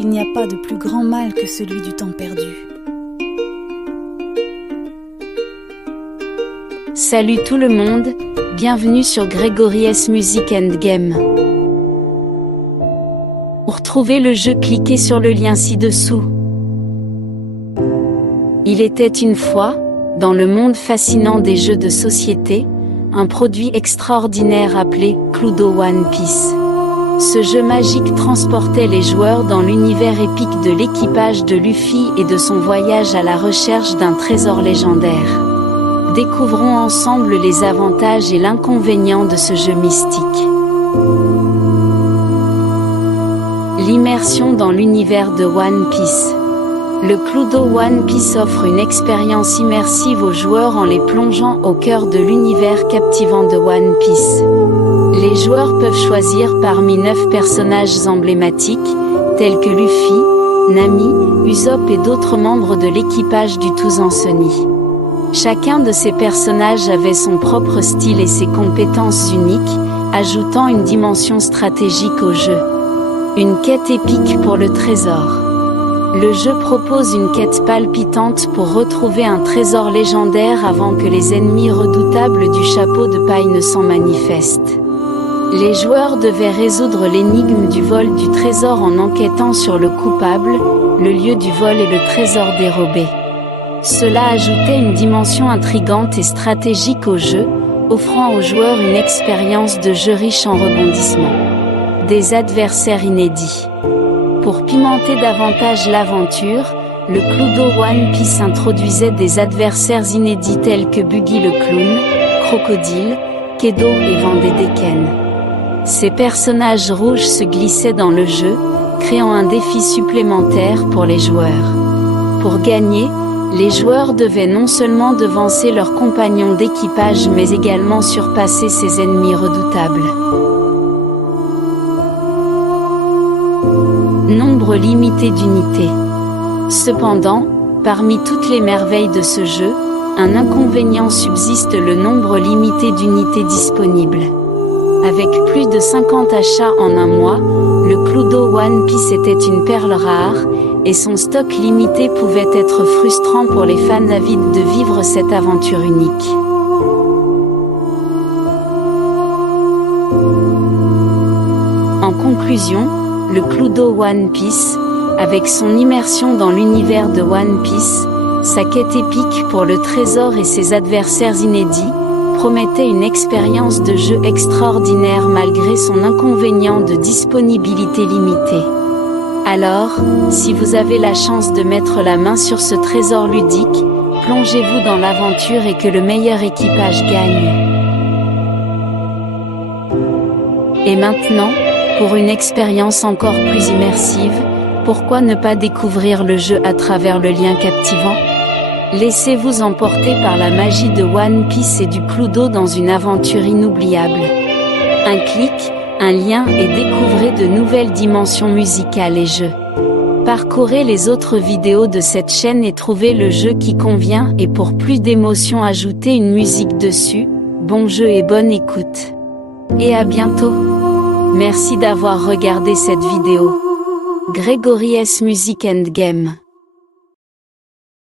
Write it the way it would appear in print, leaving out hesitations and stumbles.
il n'y a pas de plus grand mal que celui du temps perdu. Salut tout le monde, bienvenue sur Gregorius Music and Game. Pour retrouver le jeu, cliquez sur le lien ci-dessous. Il était une fois, dans le monde fascinant des jeux de société, un produit extraordinaire appelé Cluedo One Piece. Ce jeu magique transportait les joueurs dans l'univers épique de l'équipage de Luffy et de son voyage à la recherche d'un trésor légendaire. Découvrons ensemble les avantages et l'inconvénient de ce jeu mystique. L'immersion dans l'univers de One Piece. Le Cluedo One Piece offre une expérience immersive aux joueurs en les plongeant au cœur de l'univers captivant de One Piece. Les joueurs peuvent choisir parmi 9 personnages emblématiques, tels que Luffy, Nami, Usopp et d'autres membres de l'équipage du Tuzan Sunny. Chacun de ces personnages avait son propre style et ses compétences uniques, ajoutant une dimension stratégique au jeu. Une quête épique pour le trésor. Le jeu propose une quête palpitante pour retrouver un trésor légendaire avant que les ennemis redoutables du chapeau de paille ne s'en manifestent. Les joueurs devaient résoudre l'énigme du vol du trésor en enquêtant sur le coupable, le lieu du vol et le trésor dérobé. Cela ajoutait une dimension intrigante et stratégique au jeu, offrant aux joueurs une expérience de jeu riche en rebondissements. Des adversaires inédits. Pour pimenter davantage l'aventure, le Cluedo One Piece introduisait des adversaires inédits tels que Buggy le Clown, Crocodile, Kedo et Vandédéken. Ces personnages rouges se glissaient dans le jeu, créant un défi supplémentaire pour les joueurs. Pour gagner, les joueurs devaient non seulement devancer leurs compagnons d'équipage mais également surpasser ses ennemis redoutables. Nombre limité d'unités. Cependant, parmi toutes les merveilles de ce jeu, un inconvénient subsiste: le nombre limité d'unités disponibles. Avec plus de 50 achats en un mois, le Cluedo One Piece était une perle rare, et son stock limité pouvait être frustrant pour les fans avides de vivre cette aventure unique. En conclusion, le Cluedo One Piece, avec son immersion dans l'univers de One Piece, sa quête épique pour le trésor et ses adversaires inédits, promettait une expérience de jeu extraordinaire malgré son inconvénient de disponibilité limitée. Alors, si vous avez la chance de mettre la main sur ce trésor ludique, plongez-vous dans l'aventure et que le meilleur équipage gagne. Et maintenant, pour une expérience encore plus immersive, pourquoi ne pas découvrir le jeu à travers le lien captivant? Laissez-vous emporter par la magie de One Piece et du Cluedo dans une aventure inoubliable. Un clic, un lien et découvrez de nouvelles dimensions musicales et jeux. Parcourez les autres vidéos de cette chaîne et trouvez le jeu qui convient, et pour plus d'émotions ajoutez une musique dessus. Bon jeu et bonne écoute. Et à bientôt. Merci d'avoir regardé cette vidéo. Gregorius Music and Game.